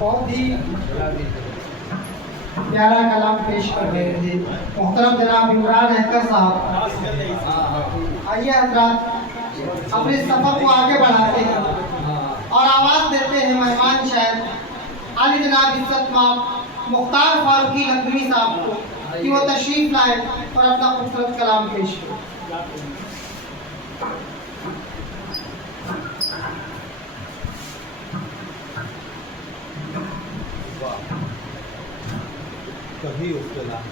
بہت ہی پیارا کلام پیش کر رہے تھے محترم جناب عمران احتر صاحب. آئیے حضرات اپنے سفر کو آگے بڑھاتے ہیں اور آواز دیتے ہیں مہمان شاعر عالی جناب عزت مآب مختار فاروقی لکھنوی صاحب کو کہ وہ تشریف لائیں اور اپنا خوبصورت کلام پیش کریں. کبھی اس کے نام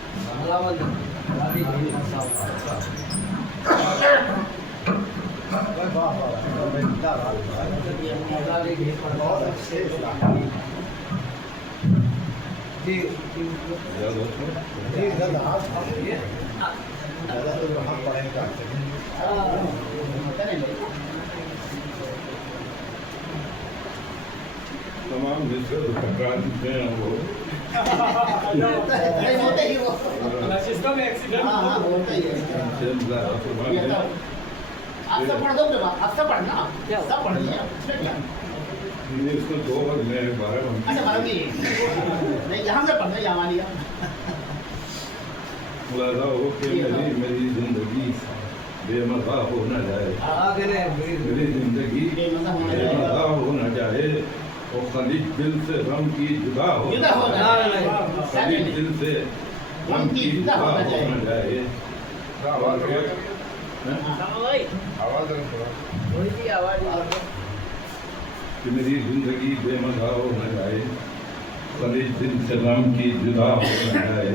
تمام مصر ہیں وہ سسٹم ایکسیڈنٹ آپ سب پڑھ دو آپ سب پڑھنا سب پڑھنی ہے اس کو 2 میں 12 اچھا بارہ نہیں یہاں سے پڑھنا یہاں والی ملازہ ہو کہ میری زندگی بے مزہ ہو نہ جائے میری زندگی بے مزہ ہو نہ جائے اور خلیج دل سے غم کی جدا ہو خلیج دل سے غم کی جدا ہو نہ جائے. کہ میری زندگی بے مزہ ہو نہ جائے خلیج دل سے غم کی جدا ہو نہ جائے.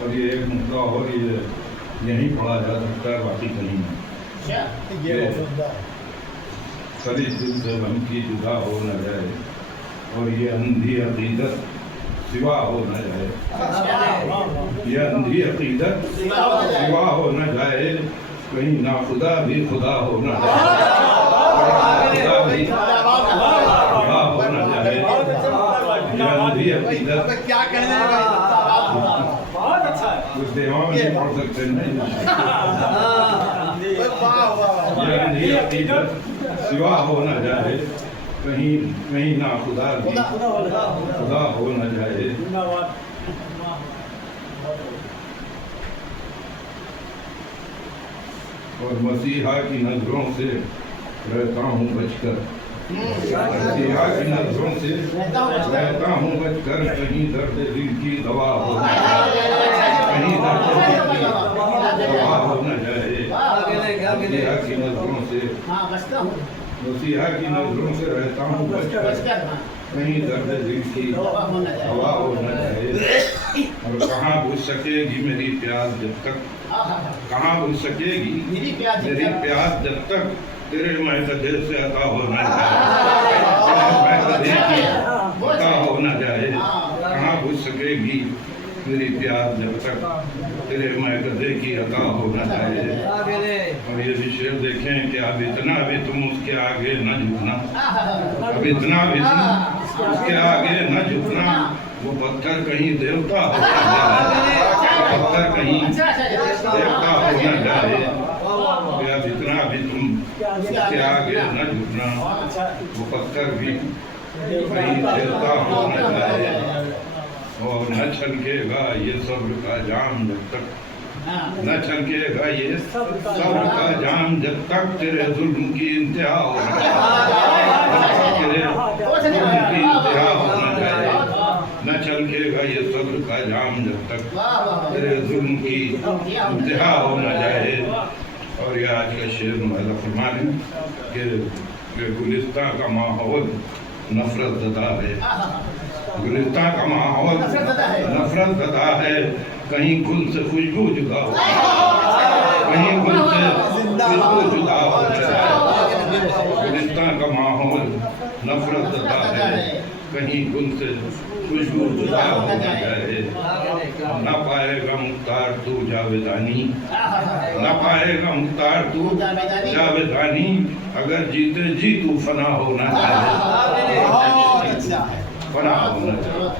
اور یہ ایک نقطہ اور یہ یہیں پڑھا جا سکتا ہے باقی کہیں نہیں. خلیج دل سے غم کی جدا ہو نہ جائے اور یہ اندھی عقیدت سوا ہو نہ جائے. یہ اندھی عقیدت سوا ہو نہ جائے کہیں ناخدا بھی خدا ہو نہ جائے. خدا بھی خدا ہو نہ جائے. یہ اندھی عقیدت کیا کہنے بہت اچھا ہے اس دیوان میں پڑھ سکتے ہیں. یہ اندھی عقیدت سوا ہو نہ جائے کہیں نہ خدا بھی خدا ہو نہ جائے. اور مسیحا کی نظروں سے رہتا ہوں بچ کر مسیحا کی نظروں سے رہتا ہوں بچ کر کہیں درد دل کی دوا ہو نہ جائے کہیں درد دل کی دوا ہو نہ جائے. مسیحا کی نظروں سے مسیحا کی نظروں سے رہتا ہوں بچ کر کہیں درد دل کی ہوا ہو نہ جائے. اور کہاں بجھ سکے گی میری پیاس جب تک کہاں بجھ سکے گی میری پیاس جب تک تیرے مہکدے سے عطا ہو نہ جائے. مہکدے کی عطا ہو نہ جائے. کہاں بجھ سکے گی میری پیاس جب تک تیرے مہکدے کی عطا ہو نہ جائے. اور یہ بھی شعر دیکھیں کہ اب اتنا بھی تم اس کے آگے نہ جھکنا اب اتنا بھی تم اس کے آگے نہ جھکنا وہ پتھر کہیں دیوتا ہو نہ جائے. پتھر کہیں دیوتا ہو نہ جائے. اب اتنا بھی تم اس کے آگے نہ جھکنا وہ پتھر بھی کہیں دیوتا ہو نہ جائے. اور نہ چھلکے گا یہ صبر کا جام جب تک نہ چھلکے گا یہ صبر کا جام جب تک تیرے ظلم کی انتہا ہو نہ جائے. تیرے ظلم کی انتہا ہو نہ جائے. نہ چھلکے گا یہ صبر کا جام جب تک تیرے ظلم کی انتہا ہو نہ جائے. اور یہ آج کا شعر مہلا فرمان ہے کہ گلستان کا ماحول نفرت زدہ ہے. گلستان کا ماحول نفرت زدہ ہے کہیں گل سے خوشبو جدا ہو کہیں گل سے خوشبو جدا ہو جائے. گلستان کا ماحول نفرت زدہ ہے کہیں گل سے خوشبو جدا ہو جائے. نہ پائے گا مختار تو جاویدانی نہ پائے گا مختار تو جاویدانی اگر جیتے جی تو فنا ہو نہ جائے. فنا ہو نہ جائے.